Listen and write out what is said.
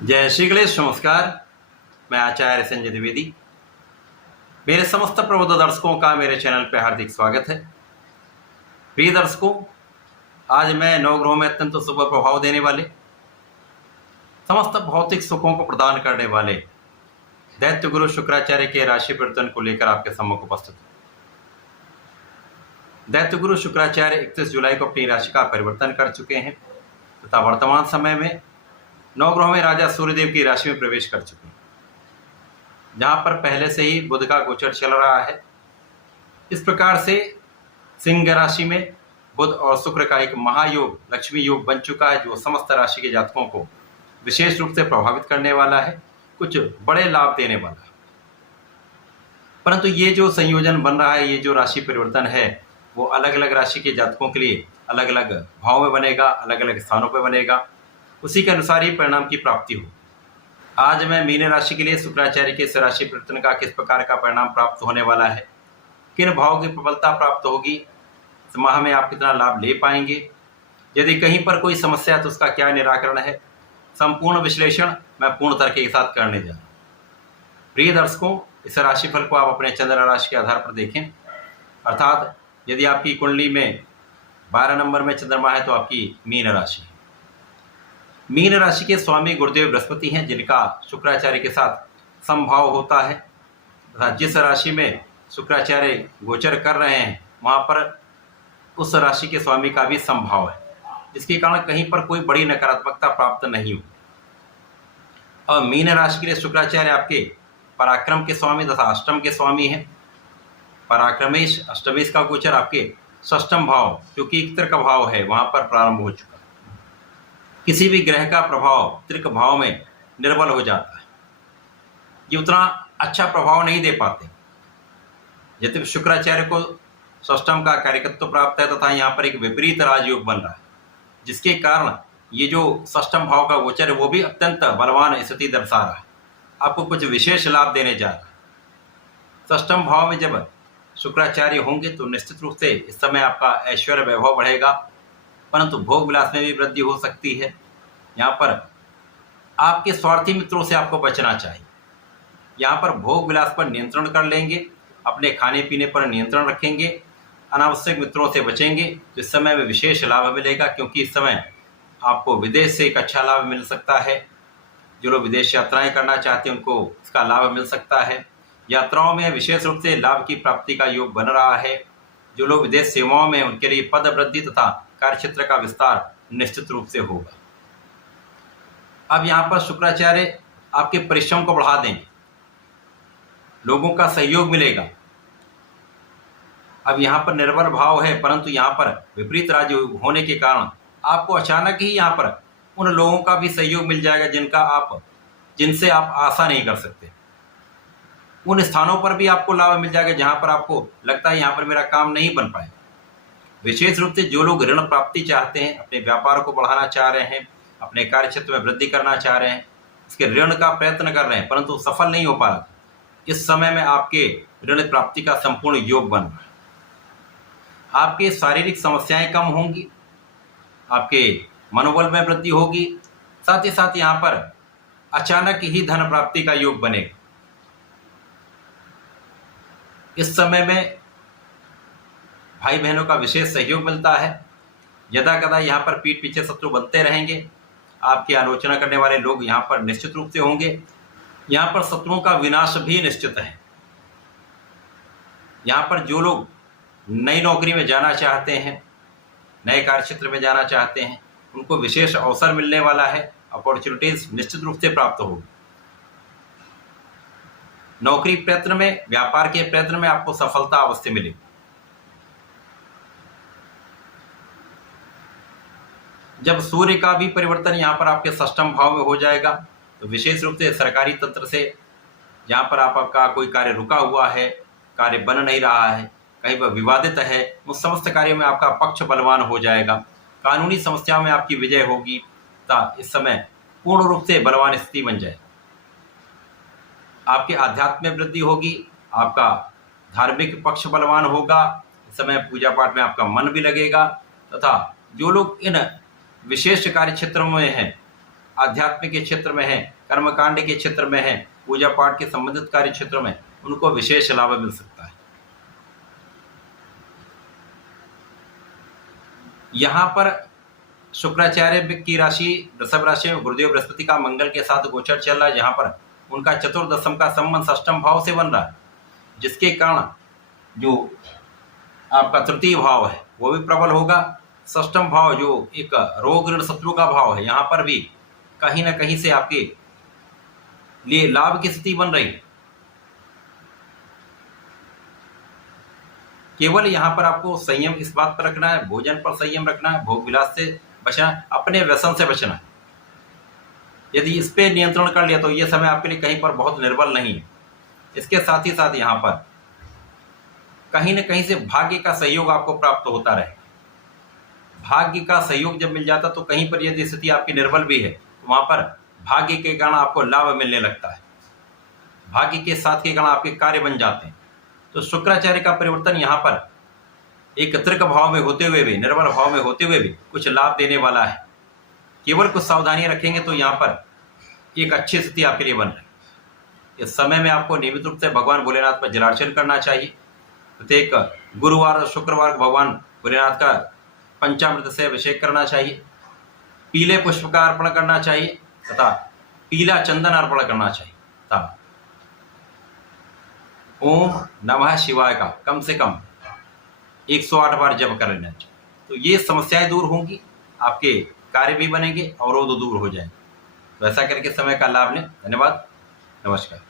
जय श्री गणेश। नमस्कार। मैं आचार्य संजय द्विवेदी। मेरे समस्त प्रबुद्ध दर्शकों का मेरे चैनल पर हार्दिक स्वागत है। प्रिय दर्शकों, आज मैं नवग्रहों में अत्यंत शुभ प्रभाव देने वाले, समस्त भौतिक सुखों को प्रदान करने वाले दैत्य गुरु शुक्राचार्य के राशि परिवर्तन को लेकर आपके सम्मुख उपस्थित हूं। दैत्य गुरु शुक्राचार्य 31 जुलाई को अपनी राशि का परिवर्तन कर चुके हैं तथा वर्तमान समय में नवग्रहों में राजा सूर्यदेव की राशि में प्रवेश कर चुके हैं, जहां पर पहले से ही बुध का गोचर चल रहा है। इस प्रकार से सिंह राशि में बुध और शुक्र का एक महायोग, लक्ष्मी योग बन चुका है, जो समस्त राशि के जातकों को विशेष रूप से प्रभावित करने वाला है, कुछ बड़े लाभ देने वाला है। परंतु ये जो संयोजन बन रहा है, ये जो राशि परिवर्तन है, वो अलग अलग राशि के जातकों के लिए अलग अलग भाव में बनेगा, अलग अलग स्थानों पर बनेगा, उसी के अनुसार ही परिणाम की प्राप्ति हो। आज मैं मीन राशि के लिए शुक्राचार्य के इस राशि परिवर्तन का किस प्रकार का परिणाम प्राप्त होने वाला है, किन भावों की प्रबलता प्राप्त होगी, इस माह में आप कितना लाभ ले पाएंगे, यदि कहीं पर कोई समस्या है तो उसका क्या निराकरण है, संपूर्ण विश्लेषण मैं पूर्ण तरीके के साथ करने जा रहा हूँ। प्रिय दर्शकों, इस राशिफल को आप अपने चंद्र राशि के आधार पर देखें, अर्थात यदि आपकी कुंडली में 12 नंबर में चंद्रमा है तो आपकी मीन राशि है। मीन राशि के स्वामी गुरुदेव बृहस्पति हैं, जिनका शुक्राचार्य के साथ समभाव होता है तथा जिस राशि में शुक्राचार्य गोचर कर रहे हैं वहाँ पर उस राशि के स्वामी का भी समभाव है, जिसके कारण कहीं पर कोई बड़ी नकारात्मकता प्राप्त नहीं हो। और मीन राशि के लिए शुक्राचार्य आपके पराक्रम के स्वामी तथा अष्टम के स्वामी हैं। पराक्रमेश अष्टमेश का गोचर आपके षष्ठम भाव, क्योंकि एक त्रिक भाव है, वहाँ पर प्रारंभ हो चुका। किसी भी ग्रह का प्रभाव त्रिक भाव में निर्बल हो जाता है, ये उतना अच्छा प्रभाव नहीं दे पाते। यद्यपि शुक्राचार्य को षष्ठम का कार्यकत्व प्राप्त है तथा यहाँ पर एक विपरीत राजयोग बन रहा है, जिसके कारण ये जो षष्ठम भाव का गोचर है वो भी अत्यंत बलवान स्थिति दर्शा रहा है, आपको कुछ विशेष लाभ देने जा रहा है। षष्ठम भाव में जब शुक्राचार्य होंगे तो निश्चित रूप से इस समय आपका ऐश्वर्य वैभव बढ़ेगा, परंतु भोग विलास में भी वृद्धि हो सकती है। यहाँ पर आपके स्वार्थी मित्रों से आपको बचना चाहिए। यहाँ पर भोग विलास पर नियंत्रण कर लेंगे, अपने खाने पीने पर नियंत्रण रखेंगे, अनावश्यक मित्रों से बचेंगे तो इस समय में विशेष लाभ मिलेगा, क्योंकि इस समय आपको विदेश से एक अच्छा लाभ मिल सकता है। जो लोग विदेश यात्राएं करना चाहते हैं उनको इसका लाभ मिल सकता है। यात्राओं में विशेष रूप से लाभ की प्राप्ति का योग बन रहा है। जो लोग विदेश सेवाओं में, उनके लिए पद वृद्धि तथा कार्यक्षेत्र का विस्तार निश्चित रूप से होगा। अब यहाँ पर शुक्राचार्य आपके परिश्रम को बढ़ा देंगे, लोगों का सहयोग मिलेगा। अब यहाँ पर निर्बल भाव है, परंतु यहाँ पर विपरीत राजयोग होने के कारण आपको अचानक ही यहाँ पर उन लोगों का भी सहयोग मिल जाएगा जिनसे आप आशा नहीं कर सकते। उन स्थानों पर भी आपको लाभ मिल जाएगा जहाँ पर आपको लगता है यहाँ पर मेरा काम नहीं बन पाएगा। विशेष रूप से जो लोग ऋण प्राप्ति चाहते हैं, अपने व्यापार को बढ़ाना चाह रहे हैं, अपने कार्य क्षेत्र में वृद्धि करना चाह रहे हैं, इसके ऋण का प्रयत्न कर रहे हैं परंतु सफल नहीं हो पा रहा, इस समय में आपके ऋण प्राप्ति का संपूर्ण योग बन रहा है। आपके शारीरिक समस्याएं कम होंगी, आपके मनोबल में वृद्धि होगी, साथ ही साथ यहाँ पर अचानक ही धन प्राप्ति का योग बनेगा। इस समय में भाई बहनों का विशेष सहयोग मिलता है। यदा कदा यहाँ पर पीठ पीछे शत्रु बनते रहेंगे, आपकी आलोचना करने वाले लोग यहाँ पर निश्चित रूप से होंगे। यहाँ पर शत्रुओं का विनाश भी निश्चित है। यहाँ पर जो लोग नई नौकरी में जाना चाहते हैं, नए कार्यक्षेत्र में जाना चाहते हैं, उनको विशेष अवसर मिलने वाला है, अपॉर्चुनिटीज निश्चित रूप से प्राप्त होगी। नौकरी प्रयत्न में, व्यापार के प्रयत्न में आपको सफलता अवश्य मिलेगी। जब सूर्य का भी परिवर्तन यहाँ पर आपके षष्ठम भाव में हो जाएगा तो विशेष रूप से सरकारी तंत्र से जहाँ पर आपका कोई कार्य रुका हुआ है, कार्य बन नहीं रहा है, कहीं पर विवादित है, उस समस्त कार्यों में आपका पक्ष बलवान हो जाएगा। कानूनी समस्याओं में आपकी विजय होगी तथा इस समय पूर्ण रूप से बलवान स्थिति बन जाए। आपके आध्यात्म में वृद्धि होगी, आपका धार्मिक पक्ष बलवान होगा। इस समय पूजा पाठ में आपका मन भी लगेगा तथा जो लोग इन विशेष कार्य क्षेत्रों में हैं आध्यात्मिक के क्षेत्र में हैं, कर्मकांड के क्षेत्र में हैं, पूजा पाठ के संबंधित कार्य क्षेत्र में, उनको विशेष लाभ मिल सकता है। यहाँ पर शुक्राचार्य की राशि वृषभ राशि में गुरुदेव बृहस्पति का मंगल के साथ गोचर चल रहा है, जहाँ पर उनका चतुर्दशम का संबंध षष्ठम भाव से बन रहा है, जिसके कारण जो आपका तृतीय भाव है वो भी प्रबल होगा। षष्ठम भाव जो एक रोग ऋण शत्रु का भाव है, यहाँ पर भी कहीं ना कहीं से आपके लिए लाभ की स्थिति बन रही है। केवल यहाँ पर आपको संयम इस बात पर रखना है, भोजन पर संयम रखना है, भोग विलास से बचना है, अपने व्यसन से बचना है। यदि इस पे नियंत्रण कर लिया तो ये समय आपके लिए कहीं पर बहुत निर्बल नहीं है। इसके साथ ही साथ यहाँ पर कहीं न कहीं से भाग्य का सहयोग आपको प्राप्त होता रहे। भाग्य का सहयोग जब मिल जाता तो कहीं पर यदि स्थिति आपकी निर्बल भी है तो वहां पर भाग्य के कारण आपको लाभ मिलने लगता है, भाग्य के साथ के कारण आपके कार्य बन जाते हैं। तो शुक्राचार्य का परिवर्तन यहाँ पर एक त्रिक भाव में होते हुए भी, निर्बल भाव में होते हुए भी कुछ लाभ देने वाला है। केवल कुछ सावधानियां रखेंगे तो यहाँ पर एक अच्छी स्थिति आपके लिए बन रही है। इस समय में आपको नियमित रूप से भगवान भोलेनाथ पर जलार्चन करना चाहिए। प्रत्येक गुरुवार और शुक्रवार को भगवान भोलेनाथ का पंचामृत से अभिषेक करना चाहिए, पीले पुष्प का अर्पण करना चाहिए तथा पीला चंदन अर्पण करना चाहिए तथा ओम नमः शिवाय का कम से कम 108 बार जप कर लेना चाहिए। तो ये समस्याएं दूर होंगी, आपके कार्य भी बनेंगे, अवरोध दूर हो जाएंगे। वैसा करके समय का लाभ लें। धन्यवाद, नमस्कार।